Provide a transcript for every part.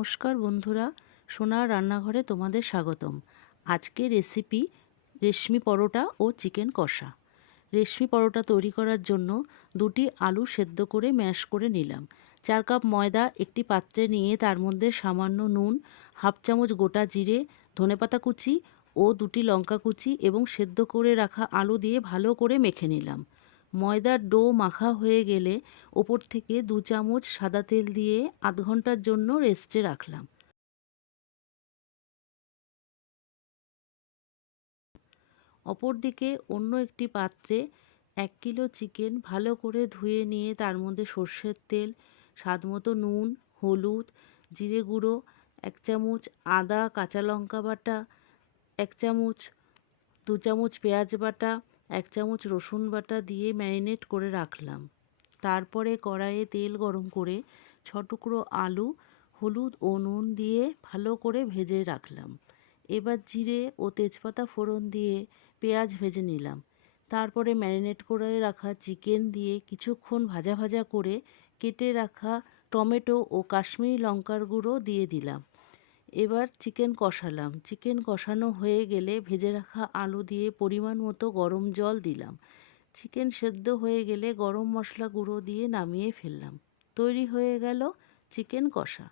নমস্কার বন্ধুরা, সোনার রান্নাঘরে তোমাদের স্বাগতম। আজকে রেসিপি রেশমি পরোটা ও চিকেন কষা। রেশমি পরোটা তৈরি করার জন্য দুটি আলু সেদ্ধ করে ম্যাশ করে নিলাম। 4 কাপ ময়দা একটি পাত্রে নিয়ে তার মধ্যে সামান্য নুন, হাফ চামচ গোটা জিরে, ধনেপাতা কুচি ও দুটি লঙ্কা কুচি এবং সেদ্ধ করে রাখা আলু দিয়ে ভালো করে মেখে নিলাম। ময়দার ডো মাখা হয়ে গেলে ওপর থেকে 2 চামচ সাদা তেল দিয়ে আধ ঘন্টার জন্য রেস্টে রাখলাম। অপরদিকে অন্য একটি পাত্রে 1 কিলো চিকেন ভালো করে ধুয়ে নিয়ে তার মধ্যে সর্ষের তেল, স্বাদমতো নুন, হলুদ, জিরে গুঁড়ো, 1 চামচ আদা কাঁচা লঙ্কা বাটা, 1 চামচ 2 চামচ পেঁয়াজ বাটা, 1 চামচ রসুন বাটা দিয়ে ম্যারিনেট করে রাখলাম। তারপরে কড়াইয়ে তেল গরম করে 6 টুকরো আলু হলুদ ও নুন দিয়ে ভালো করে ভেজে রাখলাম। এবার জিরে ও তেজপাতা ফোড়ন দিয়ে পেঁয়াজ ভেজে নিলাম। তারপরে ম্যারিনেট করে রাখা চিকেন দিয়ে কিছুক্ষণ ভাজা ভাজা করে কেটে রাখা টমেটো ও কাশ্মীরি লঙ্কার গুঁড়ো দিয়ে দিলাম। এবার চিকেন কষালাম। চিকেন কষানো হয়ে গেলে ভেজে রাখা আলু দিয়ে পরিমাণ মতো গরম জল দিলাম। চিকেন সেদ্ধ হয়ে গেলে গরম মশলা গুঁড়ো দিয়ে নামিয়ে ফেললাম। তৈরি হয়ে গেল চিকেন কষা।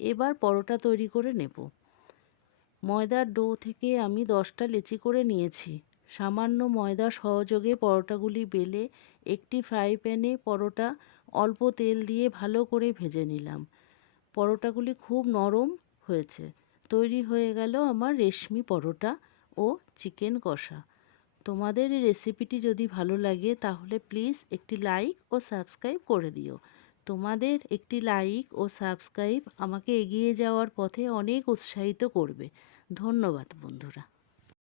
এবার পরোটা তৈরি করে নেব। ময়দার ডো থেকে আমি 10টা লেচি করে নিয়েছি। সামান্য ময়দা সহযোগে পরোটাগুলি বেলে একটি ফ্রাই প্যানে পরোটা অল্প তেল দিয়ে ভালো করে ভেজে নিলাম। পরোটাগুলি খুব নরম হয়েছে। তৈরি হয়ে গেল আমার রেশমি পরোটা ও চিকেন কষা। তোমাদের এই রেসিপিটি যদি ভালো লাগে তাহলে প্লিজ একটি লাইক ও সাবস্ক্রাইব করে দিও। তোমাদের একটি লাইক ও সাবস্ক্রাইব আমাকে এগিয়ে যাওয়ার পথে অনেক উৎসাহিত করবে। ধন্যবাদ বন্ধুরা।